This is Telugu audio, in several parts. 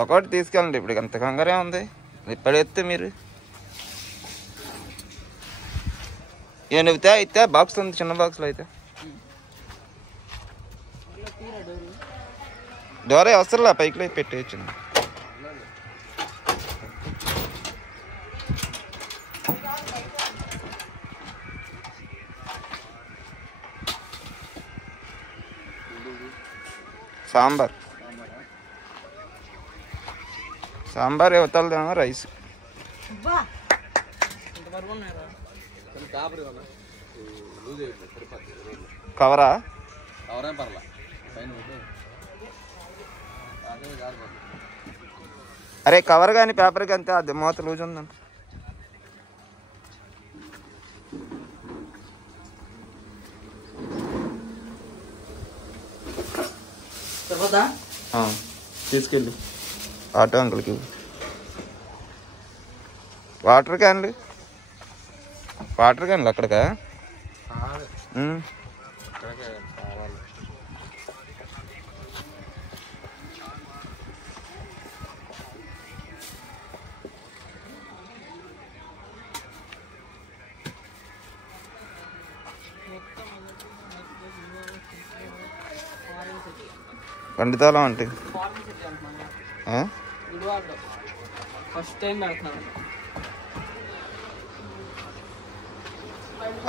ఒకటి తీసుకెళ్ళండి. ఇప్పుడు అంత కంగారే ఉంది. ఇప్పుడు ఎత్తే మీరు ఏమితే అయితే బాక్స్ ఉంది, చిన్న బాక్స్లో అయితే డోరే వస్తారులే, పైకి పెట్టేయచ్చు. సాంబార్ ఇవతలదేమో రైస్. కవరా? అరే కవర్ కానీ పేపర్ కానీ అది మూత లూజ్ ఉందంట. తీసుకెళ్ళి ఆటో అంకుల్కి. వాటర్ క్యాన్లు అక్కడికా? పండితాలం అంటే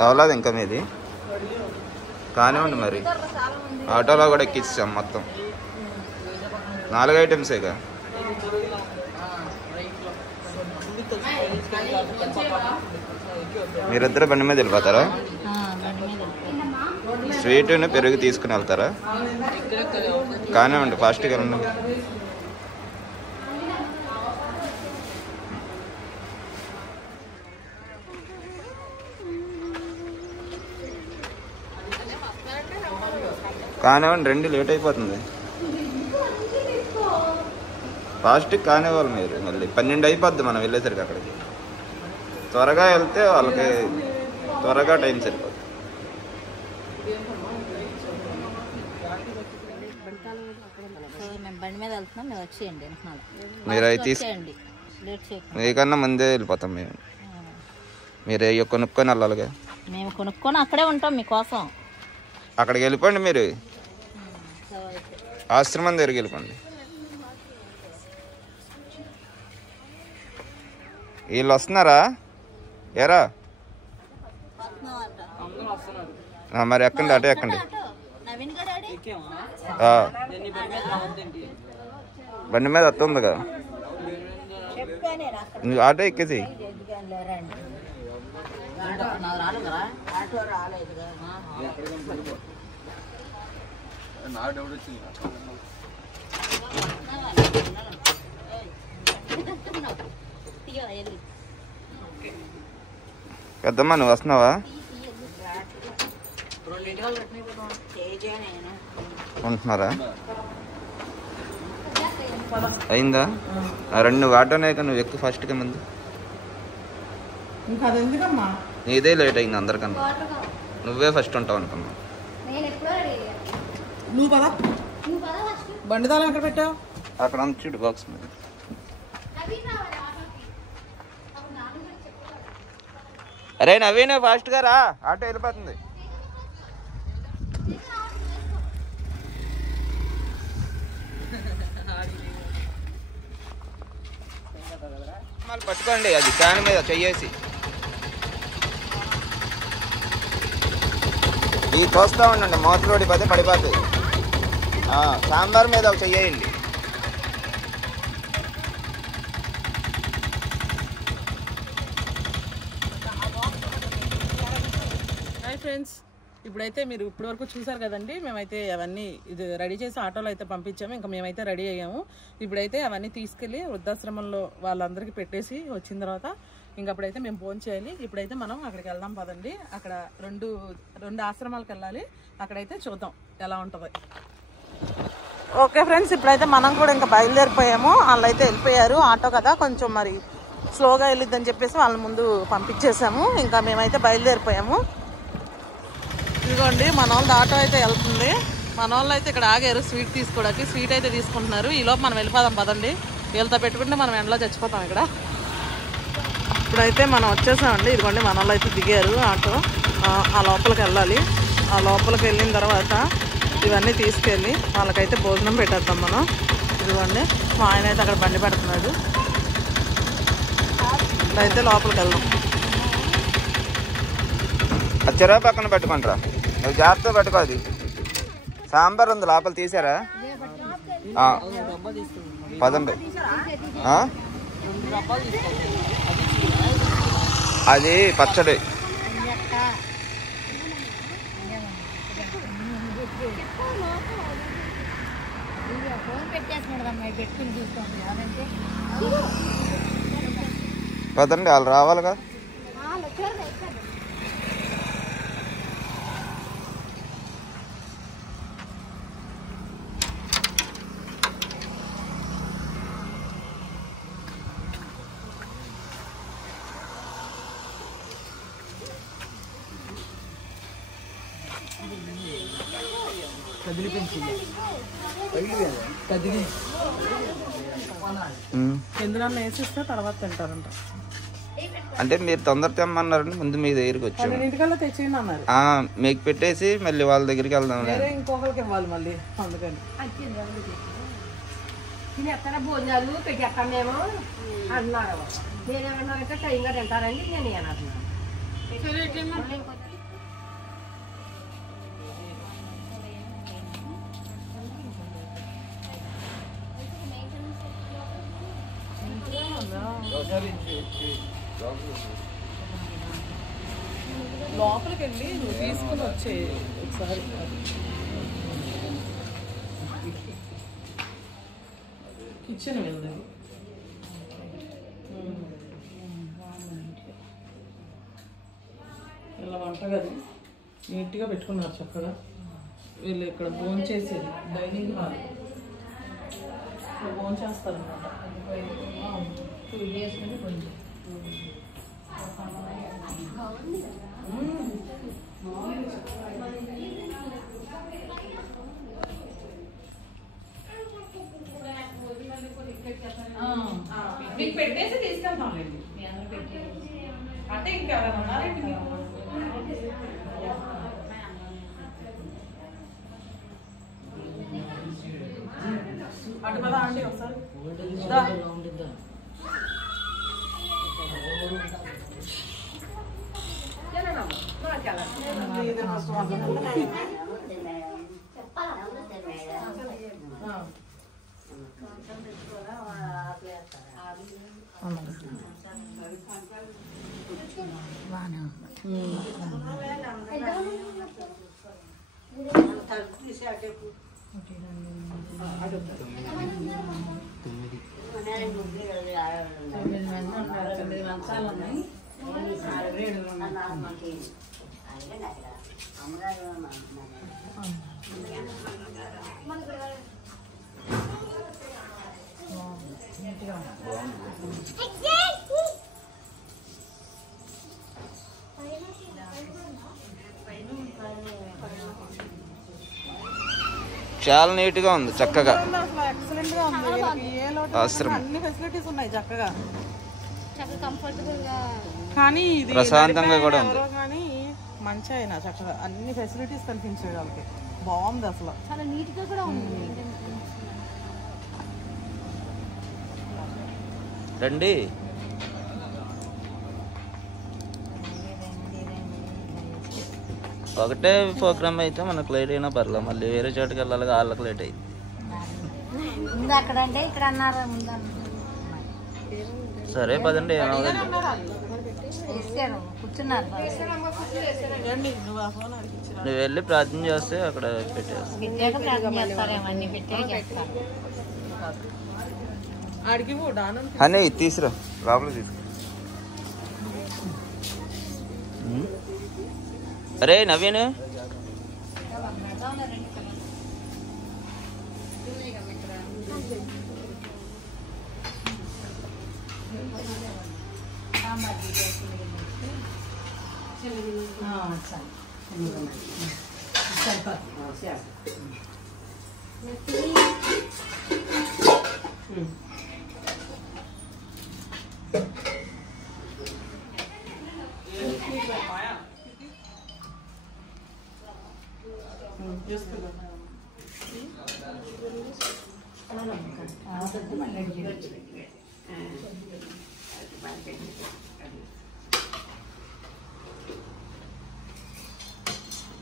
అవలేదు ఇంకా మీది కానివ్వండి. మరి ఆటోలో కూడా ఎక్కించాం మొత్తం 4 ఐటమ్సేగా. మీరిద్దరు బండి మీద వెళ్ళిపోతారా? స్వీట్ని పెరుగు తీసుకుని వెళ్తారా? కానివ్వండి, ఫాస్ట్గా వెళ్ళండి. కానివ్వండి, రండి, లేట్ అయిపోతుంది. ఫాస్ట్గా కానివ్వాలి మీరు. మళ్ళీ 12 అయిపోద్ది మనం వెళ్ళేసరికి. అక్కడికి త్వరగా వెళ్తే వాళ్ళకి త్వరగా టైం సరిపోద్ది. మీరు అవి తీసుకోండి, మీకన్నా ముందే వెళ్ళిపోతాం మేము. మీరు అవి కొనుక్కొని వెళ్ళాలిగా. మేము కొనుక్కొని అక్కడే ఉంటాం మీకోసం. అక్కడికి వెళ్ళిపోండి. మీరు ఆశ్రమం దగ్గరికి వెళ్ళిపోండి. వీళ్ళు వస్తున్నారా? ఏరా మరి ఎక్కండి, అటే ఎక్కండి. బండి మీద వస్తుంది కదా, నువ్వు ఆటో ఎక్కేసి. పెద్దమ్మ నువ్వు వస్తున్నావా? ఉంటున్నారా? అయిందా? రెండు నువ్వు ఆటోనే కానీ నువ్వు ఎక్కువ ఫాస్ట్గా ముందు. నీదే లేట్ అయింది అందరికన్నా. నువ్వే ఫస్ట్ ఉంటావు అనుకున్నా. నువ్వు పదా బండి తాళం ఎక్కడ పెట్టావు? అక్కడ చూడు బాక్స్ మీద. అరే నవీన్ ఫాస్ట్గా రా, ఆటో వెళ్ళిపోతుంది. పట్టుకోండి, అది క్యాన్ మీద చెయ్యేసి ఈ తోస్తూ ఉండండి. మోతలోడి పడిపోతుంది. సాంబార్ మీద ఒక చెయ్యండి. హాయ్ ఫ్రెండ్స్, ఇప్పుడైతే మీరు ఇప్పటివరకు చూసారు కదండి. మేమైతే అవన్నీ ఇది రెడీ చేసి ఆటోలో అయితే పంపించాము. ఇంకా మేమైతే రెడీ అయ్యాము. ఇప్పుడైతే అవన్నీ తీసుకెళ్ళి వృద్ధాశ్రమంలో వాళ్ళందరికీ పెట్టేసి వచ్చిన తర్వాత ఇంకప్పుడైతే మేము ఫోన్ చేయాలి. ఇప్పుడైతే మనం అక్కడికి వెళ్దాం పదండి. అక్కడ రెండు ఆశ్రమాలకు వెళ్ళాలి. అక్కడైతే చూద్దాం ఎలా ఉంటుంది. ఓకే ఫ్రెండ్స్, ఇప్పుడైతే మనం కూడా ఇంకా బయలుదేరిపోయాము. వాళ్ళు అయితే వెళ్ళిపోయారు. ఆటో కదా కొంచెం మరి స్లోగా వెళ్ళిద్దని చెప్పేసి వాళ్ళ ముందు పంపించేసాము. ఇంకా మేమైతే బయలుదేరిపోయాము. ఇదిగోండి మన వాళ్ళ ఆటో అయితే వెళ్తుంది. మన వాళ్ళు అయితే ఇక్కడ ఆగారు స్వీట్ తీసుకోవడానికి. స్వీట్ అయితే తీసుకుంటున్నారు. ఈలోపు మనం వెళ్ళిపోదాం పదండి. వీళ్ళతో పెట్టుకుంటే మనం ఎండలో చచ్చిపోతాం ఇక్కడ. ఇప్పుడైతే మనం వచ్చేసామండి. ఇదిగోండి మన వాళ్ళు అయితే దిగారు ఆటో. ఆ లోపలికి వెళ్ళాలి. ఆ లోపలికి వెళ్ళిన తర్వాత ఇవన్నీ తీసుకెళ్ళి వాళ్ళకైతే భోజనం పెట్టేద్దాం మనం. ఇదిగోండి మా ఆయన అయితే అక్కడ బండి పెడుతున్నాడు. ఇప్పుడైతే లోపలికి వెళ్దాం. చెరువు పక్కన పెట్టుకుంటారా? నువ్వు జాగ్రత్తగా పెట్టుకో. అది సాంబార్ ఉంది లోపల తీసారా? పదండి. అది పచ్చడి. పదండి, వాళ్ళు రావాలిగా. ఎందుకన్నా వేసిస్తే తర్వాత తింటారంట. అంటే మీరు తొందర తెమ్మన్నారండి, ముందు మీ దగ్గరికి వచ్చాము. ఇంటికల్లా తెచ్చేయండి అన్నారు. మీకు పెట్టేసి మళ్ళీ వాళ్ళ దగ్గరికి వెళ్దాం. ఇంకొకరికి ఇవ్వాలి మళ్ళీ, అందుకని భోజనాలు పెట్టేస్తాం మేము అన్నారు. నేనేమన్నానంటే టైంగా తింటారండి, నేను ఏమన్నాను. లోపలికి వెళ్ళి నువ్వు తీసుకుని వచ్చే ఒకసారి. కిచెన్ వెళ్దాం. ఇలా వంటగది నీట్గా పెట్టుకున్నారు చక్కగా. వీళ్ళు ఇక్కడ భోజనం చేసేది డైనింగ్ హాల్. భోజనం చేస్తారన్నమాట. మీకు పెట్టేసి తీసుకెళ్తాంలేండి. అంటే ఇంకెవరైనా ఉన్నారండి మీకు? అటు పదా అండి ఒకసారి. చాలా నీట్ గా ఉంది, చక్కగా. ఎక్సలెంట్ గా ఉంది. అన్ని ఫెసిలిటీస్ ఉన్నాయి చక్కగా. కానీ ఇది ప్రశాంతంగా కూడా ఉంది. కానీ మంచి అయినా చక్కగా అన్ని ఫెసిలిటీస్ కనిపించాయి వాళ్ళకి. బాగుంది అసలు, చాలా నీట్ గా కూడా ఉంది. రండి. ఒకటే ప్రోగ్రామ్ అయితే మనకు లేట్ అయినా పర్లేదు, మళ్ళీ వేరే చోటుకి వెళ్ళాలి, వాళ్ళకి లేట్ అయింది. అక్కడంటే ఇక్కడ అన్నారు. సరే పదండి, కూర్చున్నారు. నువ్వు వెళ్ళి ప్రార్థన చేస్తే అక్కడ పెట్టేస్తా. అని తీసురా, లోపల తీసుకురా. అరే నవీన్,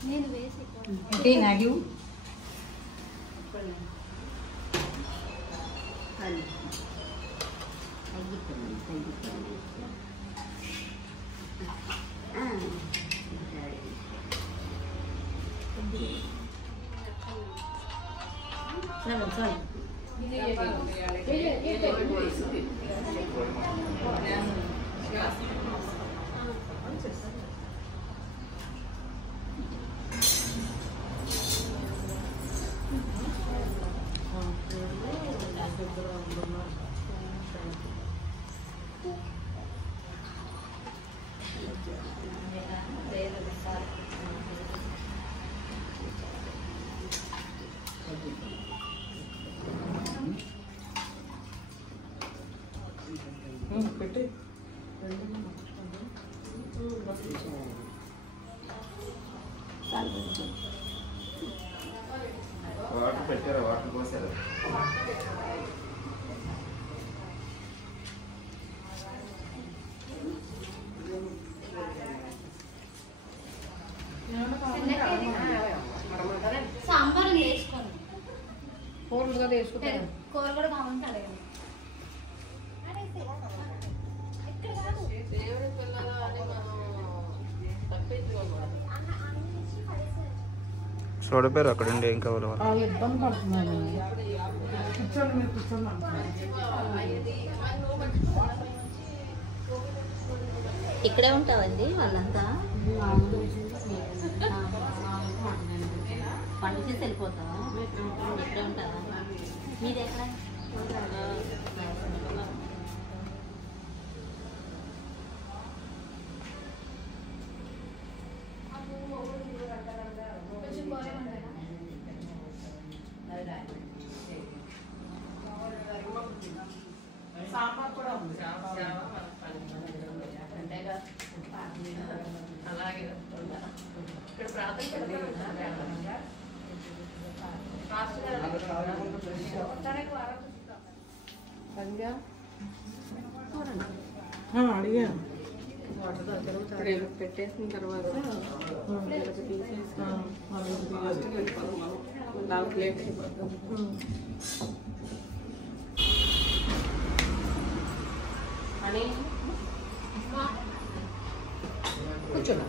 నేను వేసి పెట్టి వాటర్ పెట్టారా? వాటర్ పోసారా? సాంబార్ వేసుకోండి. కూరలు కదా వేసుకుంటాను. కూర కూడా కావాలంటే అడగండి. చూడపోయారు అక్కడ ఉండి ఏం కావాలి వాళ్ళు. వాళ్ళు ఇబ్బంది పడుతున్నారు. కూర్చోండి, మీరు కూర్చోండి. ఇక్కడే ఉంటావండి వాళ్ళంతా? వంట చేసి వెళ్ళిపోతావా? ఇక్కడే ఉంటావా? మీది ఎక్కడ? సాంబార్ కూడా ఉంది. అలాగే ఇక్కడ ప్రార్థన అడిగాను. పెట్టేసిన తర్వాత ప్లేట్ అని కూర్చోండి.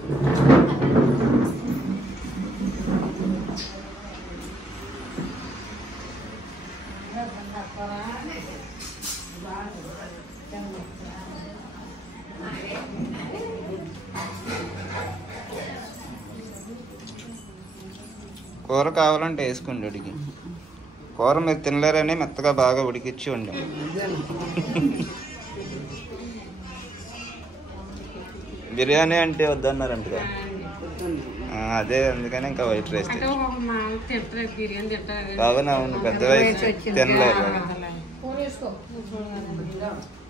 కూర కావాలంటే వేసుకోండి ఉడికి. కూర మీరు తినలేరని మెత్తగా బాగా ఉడికిచ్చి ఉండాం. బిర్యానీ అంటే వద్దన్నారంట. అదే అందుకని ఇంకా వైట్ రైస్ అవును అవును పెద్ద వయసు తినలేదు.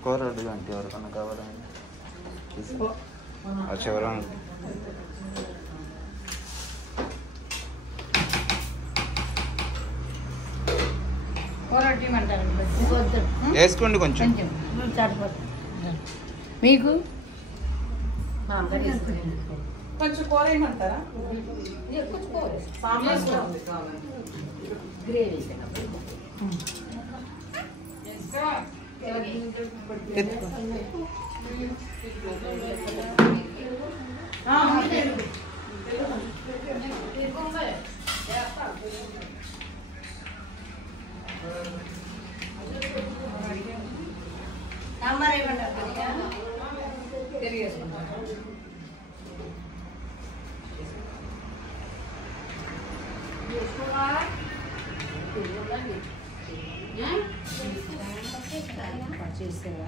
కూర అడుగు అంటే ఎవరికన్నా కావాలండి చివర వేసుకోండి కొంచెం. మీకు కొంచెం కూర ఏమంటారా? గ్రేవీ సాంబార్ ఏమంటారు? తెలియజేసుకుంటారు. చేసేవా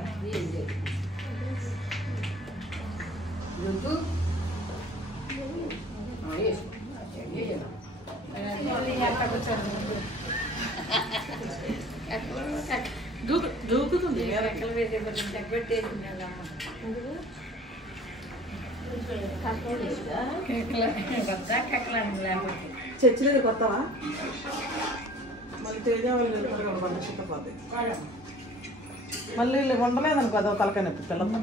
దూకుతుంది. చర్చిలో కొత్తవా? మళ్ళీ తేజ వాళ్ళు వెళ్తారు కదా మళ్ళీ చిక్కపోతాయి. మళ్ళీ వీళ్ళు వండలేదనుకో అదో తలకాయ నొప్పి పిల్లలు.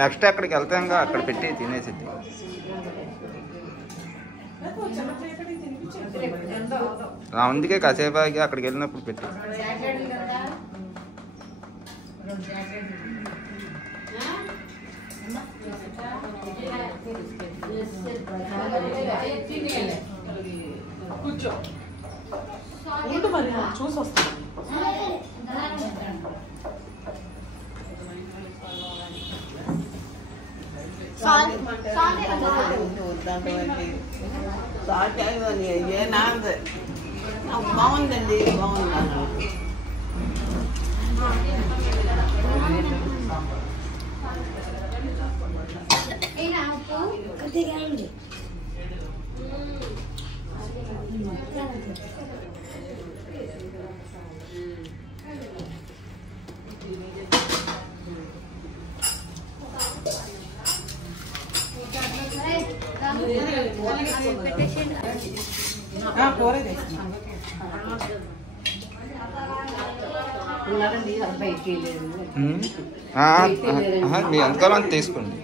నెక్స్ట్ అక్కడికి వెళ్తాం అక్కడ పెట్టి తినేసిద్ది. అందుకే కాసేపు ఆగి అక్కడికి వెళ్ళినప్పుడు పెట్టి. కూర్చో ఉండు మరి చూసి వస్తాను. బాగుందండి బాగుంది. మీ ఎంతకాలం తీసుకోండి.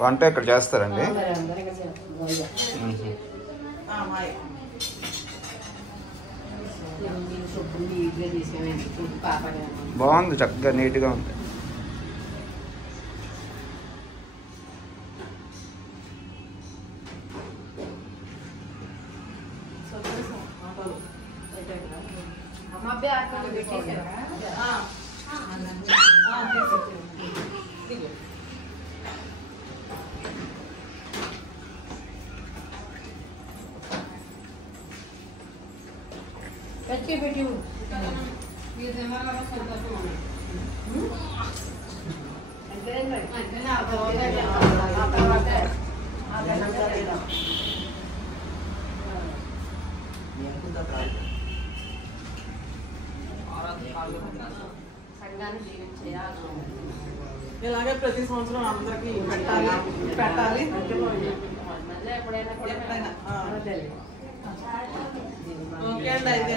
వంట ఇక్కడ చేస్తారండి. బాగుంది, చక్కగా నీట్గా ఉంది. ఇలాగే ప్రతి సంవత్సరం అందరికి పెట్టాలి ఎప్పుడైనా. ఓకే అండి, అయితే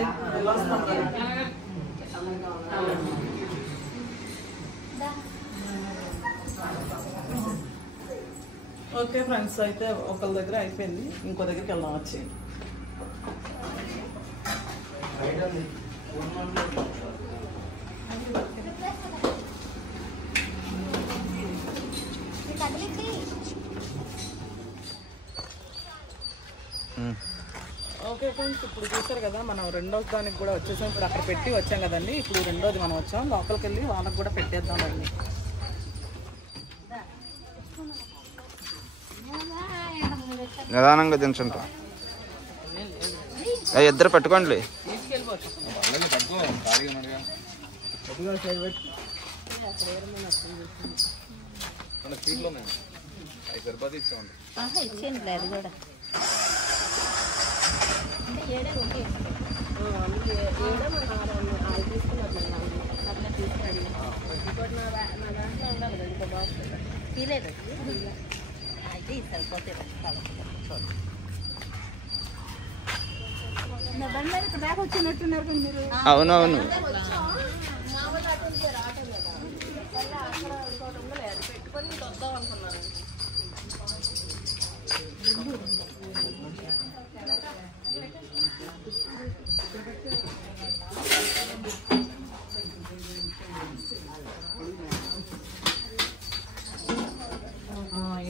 ఓకే ఫ్రెండ్స్, అయితే ఒకళ్ళ దగ్గర అయిపోయింది, ఇంకో దగ్గరికి వెళ్దాం వచ్చి. ఓకే ఫ్రెండ్స్, ఇప్పుడు చూసారు కదా మనం రెండో దానికి కూడా వచ్చేసాం. ఇప్పుడు అక్కడ పెట్టి వచ్చాం కదండి, ఇప్పుడు రెండోది మనం వచ్చాం. లోపలికి వెళ్ళి వాళ్ళకి కూడా పెట్టేద్దాం అండి. నిదానంగా దించుంటా. ఇద్దరు పెట్టుకోండి. ఇచ్చేయండి అది కూడా. అవునవును,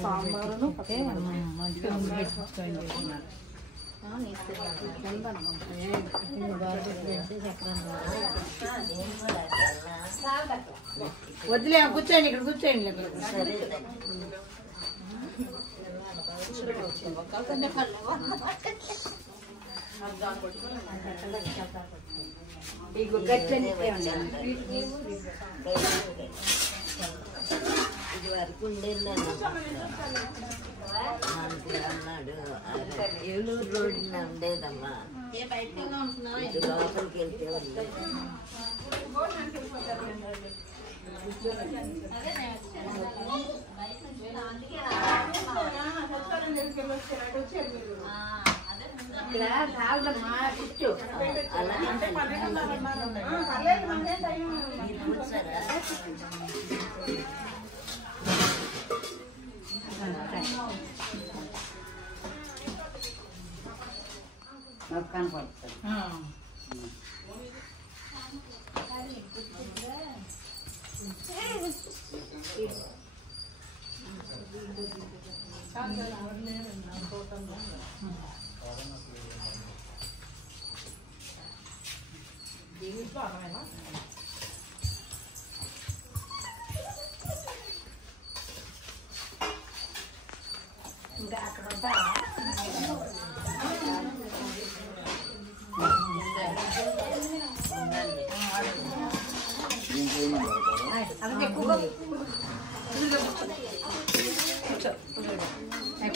సాంబారును వదిలే కూర్చోండి, ఇక్కడ కూర్చోండి. ఇది వరకు ఉండేది అన్నాడు. ఏలూరు రోడ్డున ఉండేదమ్మా, ఇటు లోపలికి వెళ్తే ఉంది.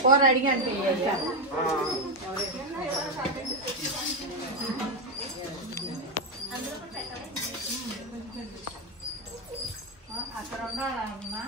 కూర అడిగాను అక్కడ ఉండాలమ్మా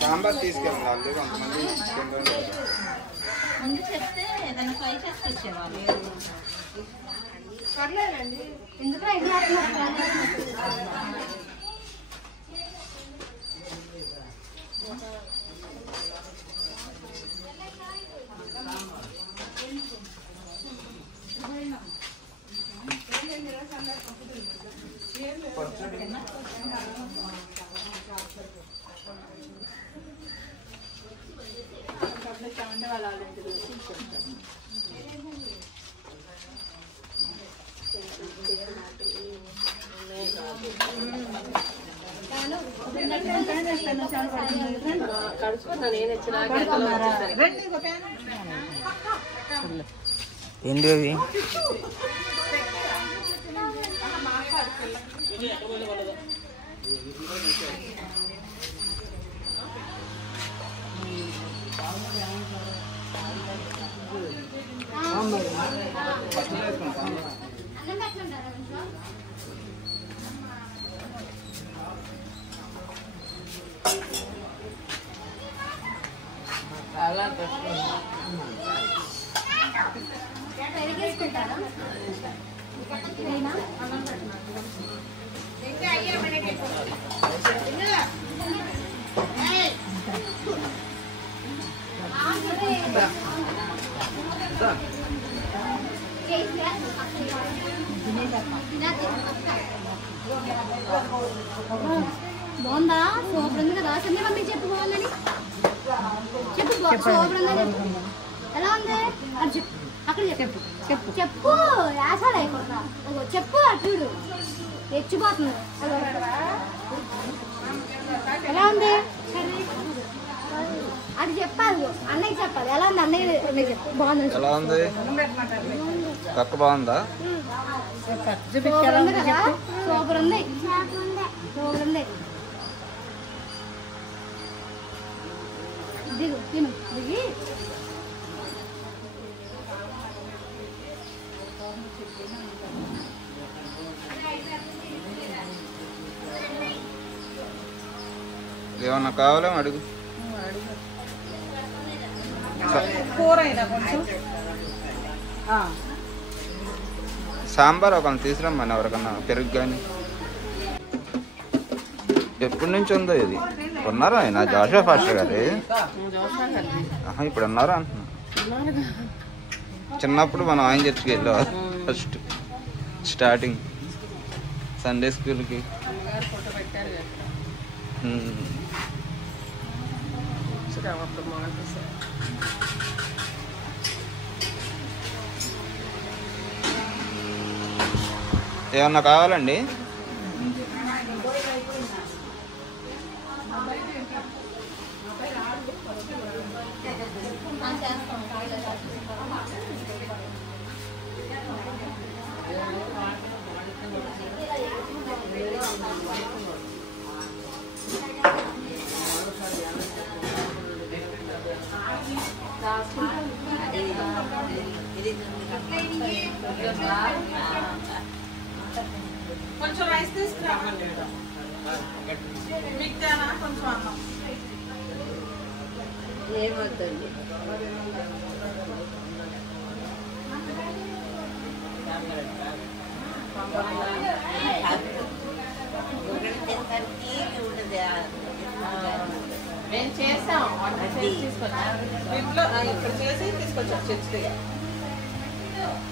సాంబార్ తీసుకెళ్ళాలి కొంతమంది ముందు చెప్తే ఏదైనా ఫ్రై చేసి వచ్చేవాళ్ళు. ఎందుకు ఏంటి అవి బాగుందా? సూపర్ ఉంది కదా. సంధ్య మమ్మీ చెప్పు బాగుందని చెప్పు. సూపర్ ఉందని ఎలా ఉంది అది చెప్పు. అక్కడ చెప్పు చెప్పు చెప్పు. యాసాలు అయిపోతా చెప్పు. అటుడు తెచ్చిపోతుంది. ఎలా ఉంది అది చెప్పాలి. అన్నయ్య చెప్పాలి. ఎలా ఉంది అన్నయ్య చెప్పు. బాగుంది. ఎలా ఉంది కక్క బాగుందా? సూపర్ ఉంది కదా. సూపర్ ఉంది. సూపర్ ఉంది. దిగు తిను దిగి ఏమన్నా కావాలో అడుగు. కూర అయినా కొంచెం సాంబార్ ఒక తీసుకురమ్మని ఎవరికన్నా పెరుగు కానీ. ఎప్పటి నుంచి ఉందో ఇది? ఉన్నారా ఆయన జోషా ఫాస్టర్ గారు? ఇప్పుడు ఉన్నారా అంటున్నా. చిన్నప్పుడు మనం ఆయన చర్చికి వెళ్ళాం ఫస్ట్ స్టార్టింగ్ సండే స్కూల్కి. ఏమన్నా కావాలండి? కొంచెం రైస్ తీసుకురావండి. మీకు తేనా కొంచెం అన్నం ఏమవుతుంది? మేము చేస్తాం, వంట చేసి తీసుకొచ్చాం. ఇంట్లో ఇక్కడ చేసి తీసుకొచ్చాం చర్చికి.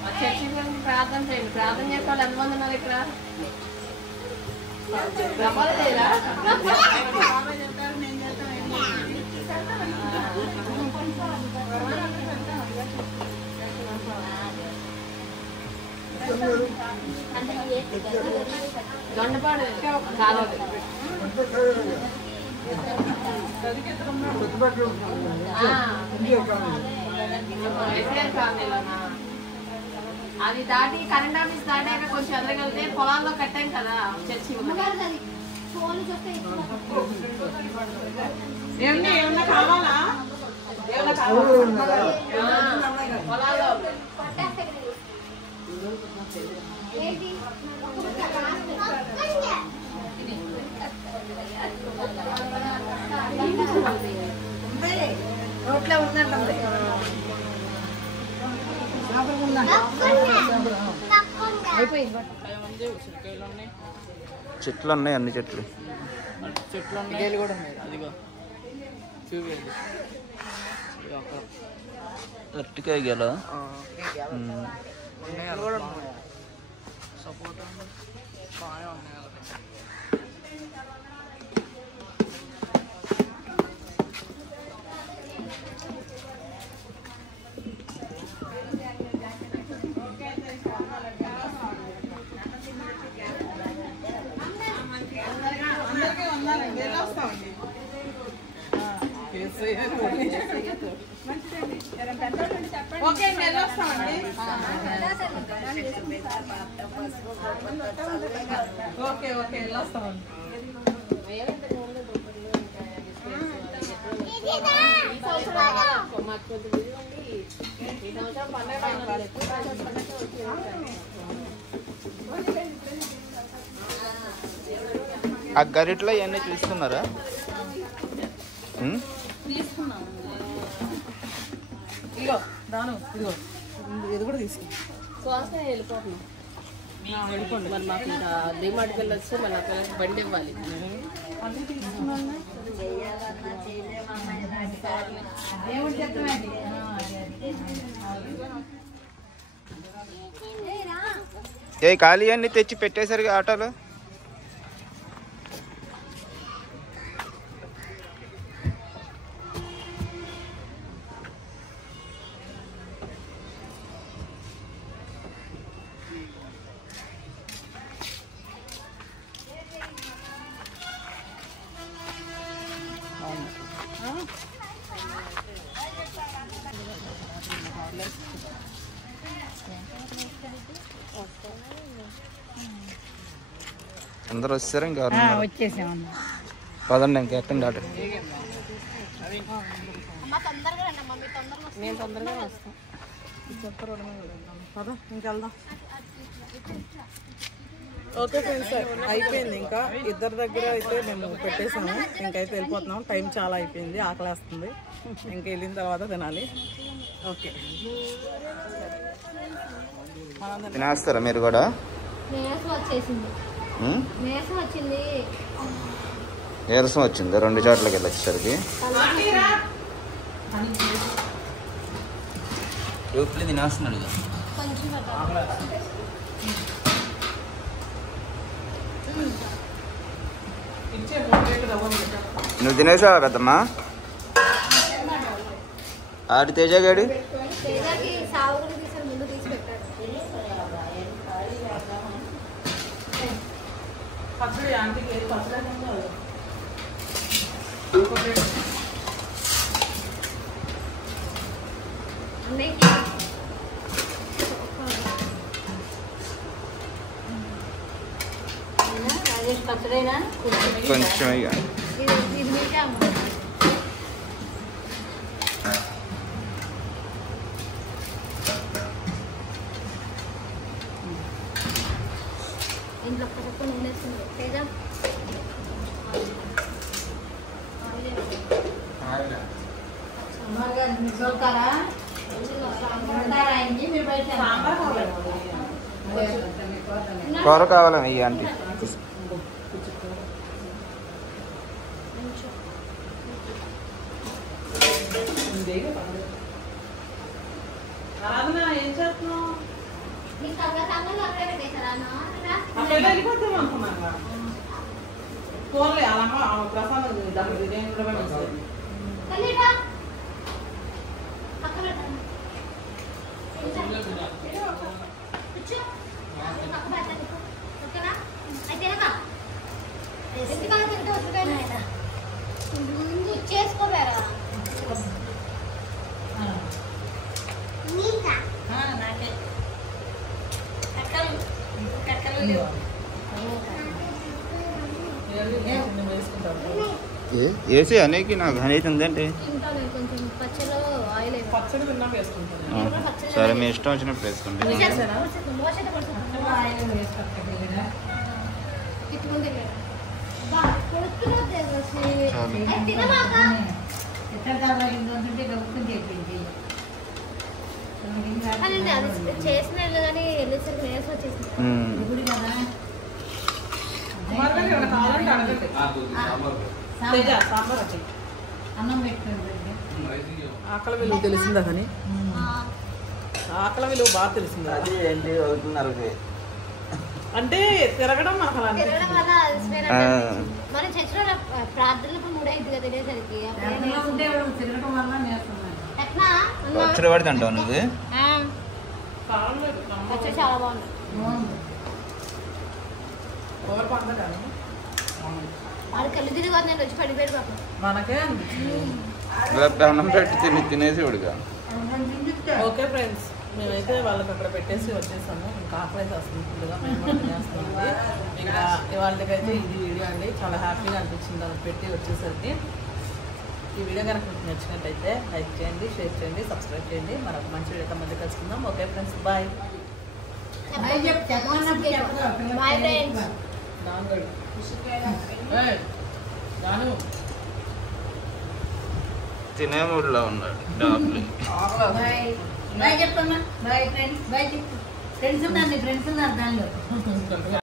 మా చర్చి గురించి ప్రార్థన చేయండి. ప్రార్థన చేసే వాళ్ళు ఎంతమంది ఉన్నారు ఇక్కడ? రమ్మలేదా? దొండపాడు కాలేదు. అది దాటి కరెంట్ ఆఫీస్ దాటాక కొంచెం ఎదరగలితే పొలాల్లో కట్టాం కదా చర్చి ఏమన్నా కావాలా? పొలాల్లో రోడ్లో ఉందంటే చెట్లు ఉన్నాయి, అన్ని చెట్లు. చెట్లు కూడా ఉన్నాయి. అదిగో చూపించండి. అరటికాయ గెల సపోటా కాయ ఉన్నాయి. ఓకే వెళ్ళొస్తామండి. ఓకే ఓకే వెళ్ళొస్తామండి. ఆ గరిట్లో ఇవన్నీ చూస్తున్నారా? ఇదిగో దాను, ఇదిగో ఇది కూడా తీసుకో. శ్వాస వెళ్ళిపోతున్నాం. వెళ్ళిపోండి. మరి మాకు ఇంకా డిమార్ట్కి వెళ్ళొచ్చు, మళ్ళీ పిల్లలకి బండి ఇవ్వాలి. దేవుడు చెప్తామండి. ఏ ఖాళీ అన్ని తెచ్చి పెట్టేసరికి ఆటోలో అందరూ వచ్చారు. ఇంకా వచ్చేసామన్నా. పదండి, ఇంకా ఎక్కండి ఆటో. మేము తొందరగా వస్తాం. ఇంకెళ్దాం. ఓకే ఫ్రెండ్స్, అయిపోయింది. ఇంకా ఇద్దరి దగ్గర అయితే మేము పెట్టేసాము. ఇంకైతే వెళ్ళిపోతున్నాం. టైం చాలా అయిపోయింది, ఆకలేస్తుంది. ఇంక వెళ్ళిన తర్వాత తినాలి. ఓకే తినేస్తారా మీరు కూడా? నీరసం వచ్చేసింది. నీరసం వచ్చింది. నీరసం వచ్చింది 2 చోట్లకి వెళ్ళొచ్చేసరికి. తినేస్తున్నాడు. కొంచెం నువ్వు తినేసావా కదమ్మా? ఆడి తేజ గాడి తేజకి సాగు కూడా తీసారు, ముందు తీసి పెట్టాడు. పచ్చడి ఆంటీకి ఏది పచ్చడి రాజేష్ పచ్చడైనా కొంచెం ఇక ఇది మీకే అమ్మ. ఇంట్లో పక్క నూనె వేస్తుంది తేజ చూస్తారా మీరు బయట సాంబార్ కావాలి కూర కావాలా ఈ ఆంటీ ఆరాధన ఏం చేస్తున్నావు నీకు సంగతి అక్కడే పెట్టేశారా అక్కడ వెళ్ళిపోతాం అనుకున్నాను ఫోన్లే వాళ్ళమ్మ ప్రసాదం దానికి నేను కూడా పంపిస్తాను కలిటా పక్కన పెట్టండి కూర్చో పక్క పెట్టండి ఓకేనా అయితేనా ఎందుకన్నా తింటే వదిలిపోయినా ముందు చేసుకోలేరా నీకా నాకే కక్కలు లేవు వేసుకుంటాను వేసి అనేకి నాకు అనేది ఉందంటే తింటాను కొంచెం పచ్చలో ఆయిల్ పచ్చడి తిన్నాక వేసుకుంటాను సరే మీ ఇష్టం వచ్చినప్పుడు వేసుకోండి ఆయన వేసుకొస్తాడు కదా ఎక్కడ ఉంటుంటే గొప్పని చెప్పింది అది చేసిన కానీ వెళ్ళేసరికి నేర్స్ వచ్చేసింది ఇప్పుడు కదా కుమార్ గారు ఏమైనా కావాలంటే అడగండి తేజ, సాంబార్ వచ్చి అన్నం పెట్టుకుంటుంది ఆకలి విలువ తెలిసిందా కానీ ఆకలి విలువ బాగా తెలిసిందా అది ఏంటి అవుతున్నారు అంటే తిరగడం మనకు అలా తిరగడం అనిపించింది. వల్ల అలసిపోయినట్టు అనిపించింది. మనం చర్చిలో ప్రార్థనలకు 3 అయింది కదా తినేసరికి ఉంటే తిరగడం వల్ల నేర్చుకున్నాను ఎట్లా పచ్చడి పడితే అంటావు నువ్వు కావాలి, కమ్మ. పచ్చడి చాలా బాగుంది కూర పంద కానీ వాడు కళ్ళు తిరిగి నేను వచ్చి పడిపోయాడు పాపం మనకే అనిపించింది. అన్నం పెట్టి తినేసి ఉడిగా ఓకే ఫ్రెండ్స్, మేమైతే వాళ్ళకి అక్కడ పెట్టేసి వచ్చేసాము. ఇంకా ఆకలి వస్తుంది ఫుల్గా, మేము కూడా తినేస్తున్నామండి. ఇంకా ఇవాళకైతే ఇది వీడియో అండి, చాలా హ్యాపీగా అనిపించింది వాళ్ళకి పెట్టి వచ్చేసరికి. ఈ వీడియో కనుక మీకు నచ్చినట్టయితే లైక్ చేయండి, షేర్ చేయండి, సబ్స్క్రైబ్ చేయండి. మరొక మంచి వీడియో మధ్య కలుసుకుందాం. Okay friends, bye. Bye friends. నాన్నగారు నాను తినే మూడ్లో ఉన్నాడు డాబ్లు. బాయ్ చెప్పమ్మా బాయ్ ఫ్రెండ్స్ బాయ్ చెప్పు ఫ్రెండ్స్ ఉన్నారు దానిలో